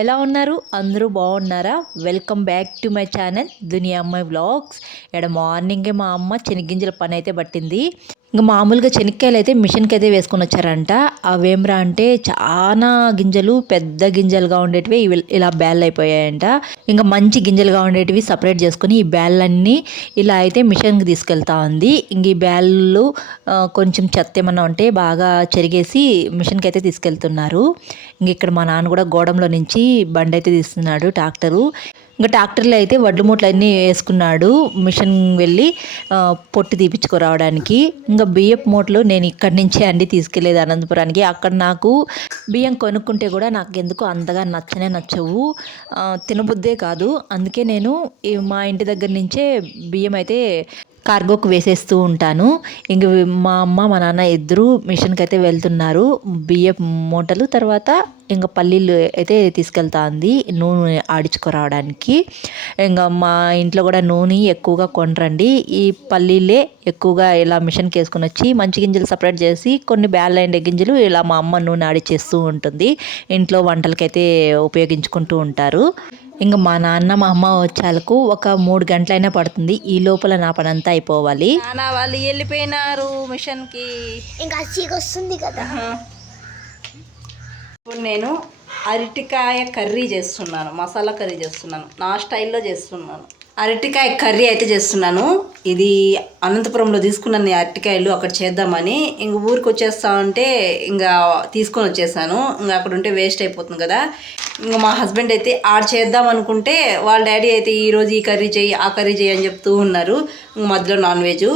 ఎలా ఉన్నారు? అందరూ బాగున్నారా? Welcome back to my channel దునియా అమ్మాయి వ్లాగ్స్. ఇక్కడ మార్నింగే మా అమ్మ శనగ్గింజల పని అయితే పట్టింది. ఇంకా మామూలుగా శనక్కాయలు అయితే మిషన్కి అయితే వేసుకొని వచ్చారంట. అవేమ్రా అంటే చాలా గింజలు, పెద్ద గింజలుగా ఉండేటివి ఇలా బ్యాల్ అయిపోయాయంట. ఇంకా మంచి గింజలుగా ఉండేటివి సపరేట్ చేసుకొని ఈ బ్యాళ్ళన్నీ ఇలా అయితే మిషన్కి తీసుకెళ్తా ఉంది. ఇంక ఈ బ్యాళ్ళు కొంచెం చెత్త ఏమన్నా ఉంటే బాగా చెరిగేసి మిషన్కి అయితే తీసుకెళ్తున్నారు. ఇంక ఇక్కడ మా నాన్న కూడా గోడంలో నుంచి బండి అయితే తీస్తున్నాడు, ట్రాక్టరు. ఇంకా ట్రాక్టర్లో అయితే వడ్లు మూటలు అన్నీ వేసుకున్నాడు మిషన్ వెళ్ళి పొట్టు తీపించుకురావడానికి. ఇంకా బియ్యపు మూటలు నేను ఇక్కడి నుంచే అండి తీసుకెళ్లేది అనంతపురానికి. అక్కడ నాకు బియ్యం కొనుక్కుంటే కూడా నాకు ఎందుకు అంతగా నచ్చవు, తినబుద్దే కాదు. అందుకే నేను మా ఇంటి దగ్గర నుంచే బియ్యం అయితే కార్గోకు వేసేస్తూ ఉంటాను. ఇంక మా అమ్మ మా నాన్న ఇద్దరు మిషన్కి అయితే వెళ్తున్నారు. బియ్యం మూటలు తర్వాత ఇంకా పల్లీలు అయితే తీసుకెళ్తా ఉంది నూనె ఆడించుకురావడానికి. ఇంకా మా ఇంట్లో కూడా నూనె ఎక్కువగా కొనరండి. ఈ పల్లీలే ఎక్కువగా ఇలా మిషన్కి వేసుకొని వచ్చి మంచి గింజలు సపరేట్ చేసి కొన్ని బ్యాలైండ్ గింజలు ఇలా మా అమ్మ నూనె ఆడిచేస్తూ ఉంటుంది. ఇంట్లో వంటలకైతే ఉపయోగించుకుంటూ ఉంటారు. ఇంకా మా నాన్న మా అమ్మ వచ్చేలకు ఒక 3 గంటలైనా పడుతుంది. ఈ లోపల నా పని అంతా అయిపోవాలి. వాళ్ళు వెళ్ళిపోయినారు మిషన్కి. ఇంకా వస్తుంది కదా. ఇప్పుడు నేను అరటికాయ కర్రీ చేస్తున్నాను, మసాలా కర్రీ చేస్తున్నాను, నా స్టైల్లో చేస్తున్నాను. అరటికాయ కర్రీ అయితే చేస్తున్నాను. ఇది అనంతపురంలో తీసుకున్నాను అరటికాయలు, అక్కడ చేద్దామని. ఇంక ఊరికి వచ్చేస్తా ఉంటే ఇంకా తీసుకొని వచ్చేసాను. ఇంకా అక్కడ ఉంటే వేస్ట్ అయిపోతుంది కదా. ఇంకా మా హస్బెండ్ అయితే ఆడ చేద్దాం అనుకుంటే వాళ్ళ డాడీ అయితే ఈరోజు ఈ కర్రీ చేయి, ఆ కర్రీ చేయి అని చెప్తూ ఉన్నారు. మధ్యలో నాన్ వెజ్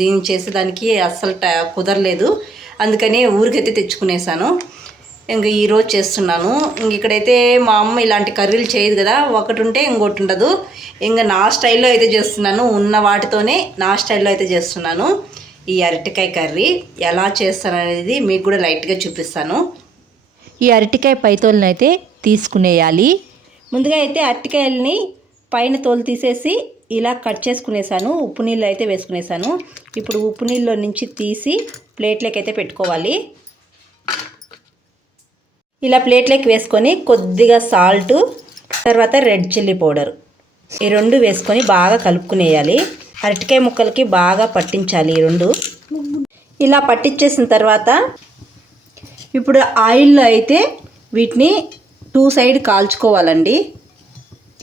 దీన్ని చేసేదానికి అస్సలు కుదరలేదు. అందుకని ఊరికైతే తెచ్చుకునేసాను. ఇంక ఈరోజు చేస్తున్నాను. ఇంక ఇక్కడైతే మా అమ్మ ఇలాంటి కర్రీలు చేయదు కదా, ఒకటి ఉంటే ఇంకోటి ఉండదు. ఇంకా నా స్టైల్లో అయితే చేస్తున్నాను, ఉన్న వాటితోనే నా స్టైల్లో అయితే చేస్తున్నాను. ఈ అరటికాయ కర్రీ ఎలా చేస్తాను అనేది మీకు కూడా లైట్గా చూపిస్తాను. ఈ అరటికాయ పైతోలను అయితే తీసుకునేయాలి. ముందుగా అయితే అరటికాయలని పైన తోలు తీసేసి ఇలా కట్ చేసుకునేసాను. ఉప్పు నీళ్ళు అయితే వేసుకునేసాను. ఇప్పుడు ఉప్పు నీళ్ళలో నుంచి తీసి ప్లేట్లోకి అయితే పెట్టుకోవాలి. ఇలా ప్లేట్లోకి వేసుకొని కొద్దిగా సాల్టు, తర్వాత రెడ్ చిల్లీ పౌడర్, ఈ 2 వేసుకొని బాగా కలుపుకునేయాలి. అరటికాయ ముక్కలకి బాగా పట్టించాలి ఈ 2. ఇలా పట్టించేసిన తర్వాత ఇప్పుడు ఆయిల్లో అయితే వీటిని 2 సైడ్ కాల్చుకోవాలండి.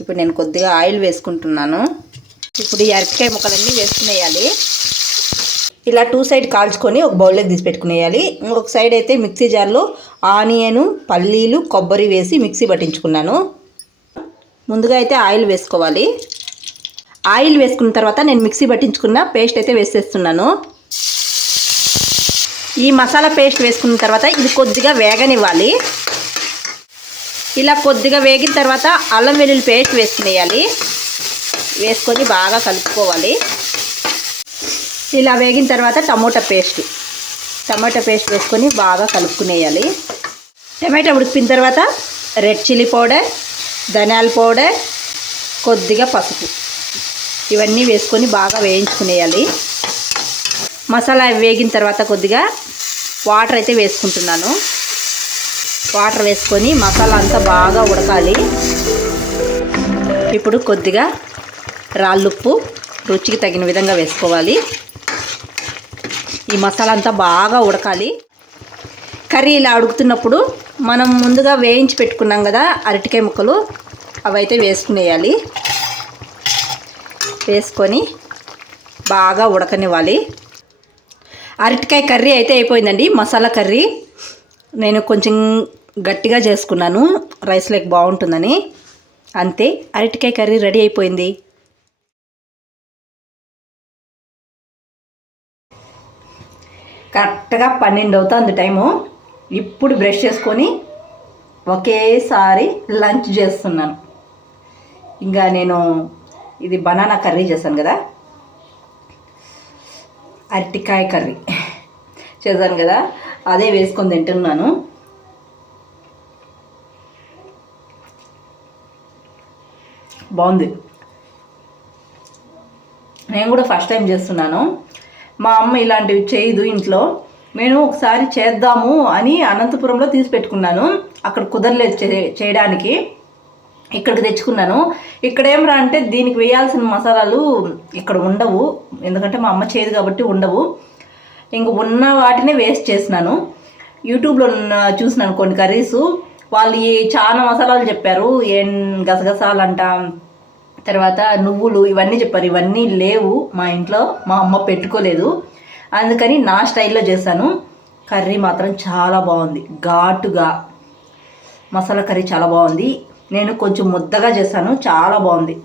ఇప్పుడు నేను కొద్దిగా ఆయిల్ వేసుకుంటున్నాను. ఇప్పుడు ఈ అరటికాయ ముక్కలన్నీ వేసుకునేయాలి. ఇలా 2 సైడ్ కాల్చుకొని ఒక బౌల్లోకి తీసి పెట్టుకునేయాలి. ఇంకొక సైడ్ అయితే మిక్సీ జార్లో ఆనియను, పల్లీలు, కొబ్బరి వేసి మిక్సీ పట్టించుకున్నాను. ముందుగా అయితే ఆయిల్ వేసుకోవాలి. ఆయిల్ వేసుకున్న తర్వాత నేను మిక్సీ పట్టించుకున్న పేస్ట్ అయితే వేసేస్తున్నాను. ఈ మసాలా పేస్ట్ వేసుకున్న తర్వాత ఇది కొద్దిగా వేగనివ్వాలి. ఇలా కొద్దిగా వేగిన తర్వాత అల్లం వెల్లుల్లి పేస్ట్ వేసుకునేయాలి. వేసుకొని బాగా కలుపుకోవాలి. ఇలా వేగిన తర్వాత టమోటా పేస్ట్ వేసుకొని బాగా కలుపుకునేయాలి. టమాటా ఉడికిన తర్వాత రెడ్ చిల్లీ పౌడర్, ధనియాల పౌడర్, కొద్దిగా పసుపు ఇవన్నీ వేసుకొని బాగా వేయించుకునేయాలి. మసాలా వేగిన తర్వాత కొద్దిగా వాటర్ అయితే వేసుకుంటున్నాను. వాటర్ వేసుకొని మసాలా అంతా బాగా ఉడకాలి. ఇప్పుడు కొద్దిగా రాళ్ళుప్పు రుచికి తగిన విధంగా వేసుకోవాలి. ఈ మసాలా అంతా బాగా ఉడకాలి. కర్రీ ఇలా ఉడుకుతున్నప్పుడు మనం ముందుగా వేయించి పెట్టుకున్నాం కదా అరటికాయ ముక్కలు, అవైతే వేసుకునేయాలి. వేసుకొని బాగా ఉడకనివ్వాలి. అరటికాయ కర్రీ అయితే అయిపోయిందండి. మసాలా కర్రీ నేను కొంచెం గట్టిగా చేసుకున్నాను, రైస్లోకి బాగుంటుందని. అంతే, అరటికాయ కర్రీ రెడీ అయిపోయింది. కరెక్ట్గా 12 అవుతుంది టైము. ఇప్పుడు బ్రష్ చేసుకొని ఒకేసారి లంచ్ చేస్తున్నాను. ఇంకా నేను ఇది బనానా కర్రీ చేశాను కదా, అరటికాయ కర్రీ చేశాను కదా, అదే వేసుకొని తింటున్నాను. బాగుంది. నేను కూడా ఫస్ట్ టైం చేస్తున్నాను. మా అమ్మ ఇలాంటివి చేయదు ఇంట్లో. నేను ఒకసారి చేద్దాము అని అనంతపురంలో తీసి పెట్టుకున్నాను. అక్కడ కుదరలేదు చేయడానికి. ఇక్కడికి తెచ్చుకున్నాను. ఇక్కడ ఏమరా అంటే దీనికి వేయాల్సిన మసాలాలు ఇక్కడ ఉండవు, ఎందుకంటే మా అమ్మ చేయదు కాబట్టి ఉండవు. ఇంక ఉన్న వాటినే వేస్ట్ చేసినాను. యూట్యూబ్లో చూసినాను కొన్ని కర్రీస్, వాళ్ళు చాలా మసాలాలు చెప్పారు. గసగసాలంట, తర్వాత నువ్వులు, ఇవన్నీ చెప్పారు. ఇవన్నీ లేవు మా ఇంట్లో, మా అమ్మ పెట్టుకోలేదు. అందుకని నా స్టైల్లో చేశాను. కర్రీ మాత్రం చాలా బాగుంది, ఘాటుగా మసాలా కర్రీ చాలా బాగుంది. నేను కొంచెం ముద్దగా చేశాను, చాలా బాగుంది.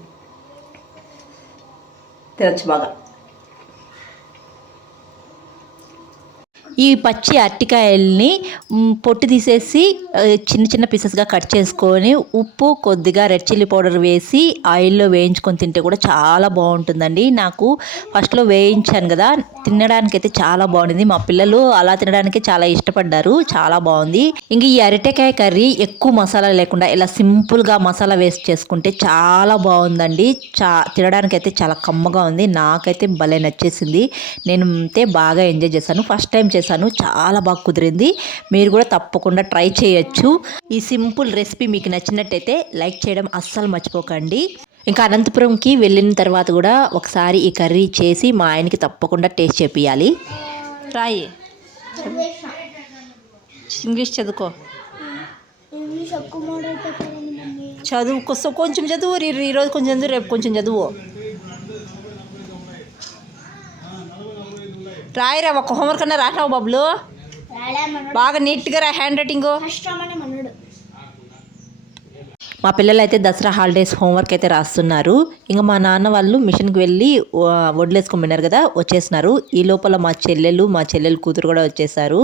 తినచ్చు బాగా. ఈ పచ్చి అరటికాయల్ని పొట్టు తీసేసి చిన్న చిన్న పీసెస్గా కట్ చేసుకొని ఉప్పు, కొద్దిగా రెడ్ చిల్లీ పౌడర్ వేసి ఆయిల్లో వేయించుకొని తింటే కూడా చాలా బాగుంటుందండి. నాకు ఫస్ట్లో వేయించాను కదా, తినడానికైతే చాలా బాగుంది. మా పిల్లలు అలా తినడానికి చాలా ఇష్టపడ్డారు, చాలా బాగుంది. ఇంక ఈ అరటికాయ కర్రీ ఎక్కువ మసాలా లేకుండా ఇలా సింపుల్గా మసాలా వేస్ట్ చేసుకుంటే చాలా బాగుందండి. తినడానికైతే చాలా కమ్మగా ఉంది. నాకైతే భలే నచ్చేసింది. నేను అయితే బాగా ఎంజాయ్ చేశాను. ఫస్ట్ టైం చేశాను, చాలా బాగా కుదిరింది. మీరు కూడా తప్పకుండా ట్రై చేయొచ్చు. ఈ సింపుల్ రెసిపీ మీకు నచ్చినట్టయితే లైక్ చేయడం అస్సలు మర్చిపోకండి. ఇంకా అనంతపురంకి వెళ్ళిన తర్వాత కూడా ఒకసారి ఈ కర్రీ చేసి మా ఆయనకి తప్పకుండా టేస్ట్ చేపియాలి. రాయి, ఇంగ్లీష్ చదువుకో. కొంచెం చదువు, ఈరోజు కొంచెం చదువు, రేపు కొంచెం చదువు. రాయిరా, ఒక హోంవర్క్ అన్నా రాసావు బాబులు? బాగా నీట్గా రా, హ్యాండ్ రైటింగ్. మా పిల్లలు అయితే దసరా హాలిడేస్ హోంవర్క్ అయితే రాస్తున్నారు. ఇంకా మా నాన్న వాళ్ళు మిషన్కి వెళ్ళి వడ్లేసుకొని కదా, వచ్చేసినారు. ఈ లోపల మా చెల్లెలు కూతురు కూడా వచ్చేసారు.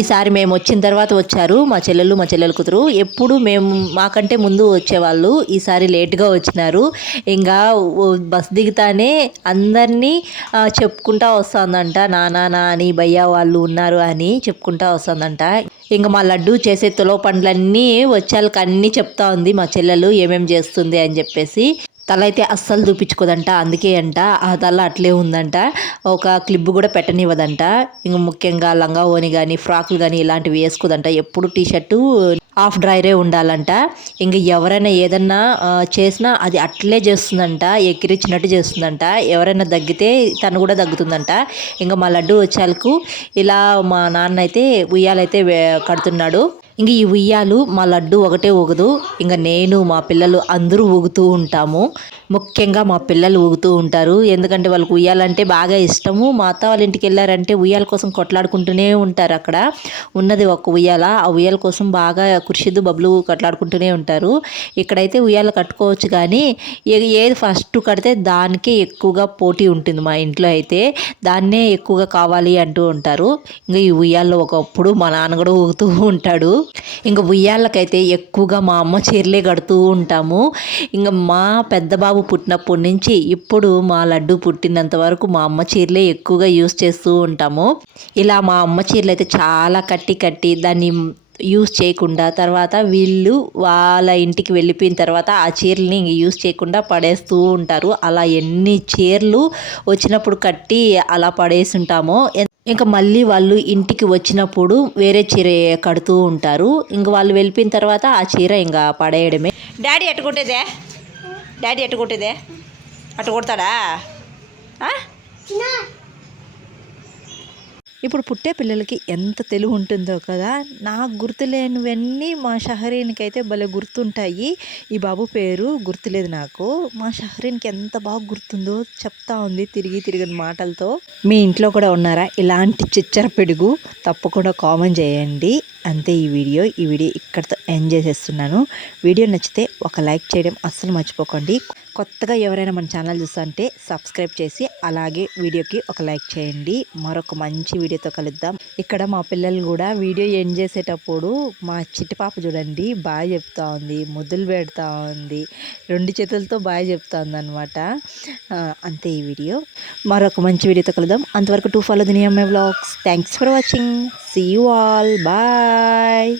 ఈసారి మేము వచ్చిన తర్వాత వచ్చారు మా చెల్లెలు కూతురు. ఎప్పుడు మేము మాకంటే ముందు వచ్చేవాళ్ళు, ఈసారి లేట్గా వచ్చినారు. ఇంకా బస్ దిగుతానే అందరినీ చెప్పుకుంటా వస్తుందంట, నాని భయ్యా వాళ్ళు ఉన్నారు అని చెప్పుకుంటా వస్తుందంట. ఇంకా మా లడ్డు చేసే తులో పండ్లన్నీ వచ్చాళ్ళకి అన్నీ చెప్తా ఉంది మా చెల్లెలు, ఏమేమి చేస్తుంది అని చెప్పేసి. తల అయితే అస్సలు చూపించుకోదంట, అందుకే అంట ఆ తల అట్లే ఉందంట. ఒక క్లిప్ కూడా పెట్టనివ్వదంట. ఇంకా ముఖ్యంగా లంగా ఓని కానీ ఫ్రాక్లు కానీ ఇలాంటివి వేసుకోదంట. ఎప్పుడు టీషర్టు హాఫ్ డ్రైరే ఉండాలంట. ఇంకా ఎవరైనా ఏదన్నా చేసినా అది అట్లే చేస్తుందంట, ఎక్కిరించినట్టు చేస్తుందంట. ఎవరైనా దగ్గితే తను కూడా దగ్గుతుందంట. ఇంకా మా లడ్డు వచ్చాలకు ఇలా మా నాన్న అయితే ఉయ్యాలైతే కడుతున్నాడు. ఇంక ఈ ఉయ్యాలు మా లడ్డు ఒకటే ఊగదు, ఇంకా నేను మా పిల్లలు అందరూ ఊగుతూ ఉంటాము. ముఖ్యంగా మా పిల్లలు ఊగుతూ ఉంటారు, ఎందుకంటే వాళ్ళకు ఉయ్యాలంటే బాగా ఇష్టము. మా అత్త వాళ్ళ ఇంటికి వెళ్ళారంటే ఉయ్యాల కోసం కొట్లాడుకుంటూనే ఉంటారు. అక్కడ ఉన్నది ఒక ఉయ్యాల, ఆ ఉయ్యాల కోసం బాగా కుర్షిద్దు బబ్లు కొట్లాడుకుంటూనే ఉంటారు. ఇక్కడైతే ఉయ్యాల కట్టుకోవచ్చు, కానీ ఏది ఫస్ట్ కడితే దానికే ఎక్కువగా పోటీ ఉంటుంది. మా ఇంట్లో అయితే దాన్నే ఎక్కువగా కావాలి అంటూ ఉంటారు. ఇంకా ఈ ఉయ్యాల్లో ఒకప్పుడు మా నాన్న కూడా ఊగుతూ ఉంటాడు. ఇంకా ఉయ్యాలకైతే ఎక్కువగా మా అమ్మ చీరలే కడుతూ ఉంటాము. ఇంకా మా పెద్ద బాబు పుట్టినప్పటి నుంచి ఇప్పుడు మా లడ్డు పుట్టినంత వరకు మా అమ్మ చీరలే ఎక్కువగా యూస్ చేస్తూ ఉంటాము. ఇలా మా అమ్మ చీరలు అయితే చాలా కట్టి దాన్ని యూస్ చేయకుండా తర్వాత వీళ్ళు వాళ్ళ ఇంటికి వెళ్ళిపోయిన తర్వాత ఆ చీరల్ని ఇంక యూస్ చేయకుండా పడేస్తూ ఉంటారు. అలా ఎన్ని చీరలు వచ్చినప్పుడు కట్టి అలా పడేసి ఉంటామో. ఇంకా మళ్ళీ వాళ్ళు ఇంటికి వచ్చినప్పుడు వేరే చీర కడుతూ ఉంటారు. ఇంక వాళ్ళు వెళ్ళిపోయిన తర్వాత ఆ చీర ఇంకా పడేయడమే. డాడీ ఎట్టు కొట్టేదే? అటు కొడతాడా? ఇప్పుడు పుట్టే పిల్లలకి ఎంత తెలివి ఉంటుందో కదా. నాకు గుర్తులేనివన్నీ మా షహరీన్కి అయితే భలే గుర్తుంటాయి. ఈ బాబు పేరు గుర్తులేదు నాకు. మా షహరీన్కి ఎంత బాగా గుర్తుందో చెప్తా ఉంది తిరిగి మాటలతో. మీ ఇంట్లో కూడా ఉన్నారా ఇలాంటి చిచ్చర పిడుగు? తప్పకుండా కామెంట్ చేయండి. అంతే ఈ వీడియో ఇక్కడితో ఎంజాయ్ చేస్తున్నాను. వీడియో నచ్చితే ఒక లైక్ చేయడం అస్సలు మర్చిపోకండి. కొత్తగా ఎవరైనా మన ఛానల్ చూస్తుంటే సబ్స్క్రైబ్ చేసి అలాగే వీడియోకి ఒక లైక్ చేయండి. మరొక మంచి వీడియోతో కలుద్దాం. ఇక్కడ మా పిల్లలు కూడా వీడియో ఎండ్ చేసేటప్పుడు మా చిట్టి పాప చూడండి బాయ్ చెప్తా ఉంది, ముద్దులు పెడతా ఉంది, 2 చేతులతో బాయ్ చెప్తా ఉంది అనమాట. అంతే ఈ వీడియో. మరొక మంచి వీడియోతో కలుద్దాం. అంతవరకు టు ఫాలో దునియా అమ్మాయి vlogs. Thanks for watching. See you all. Bye.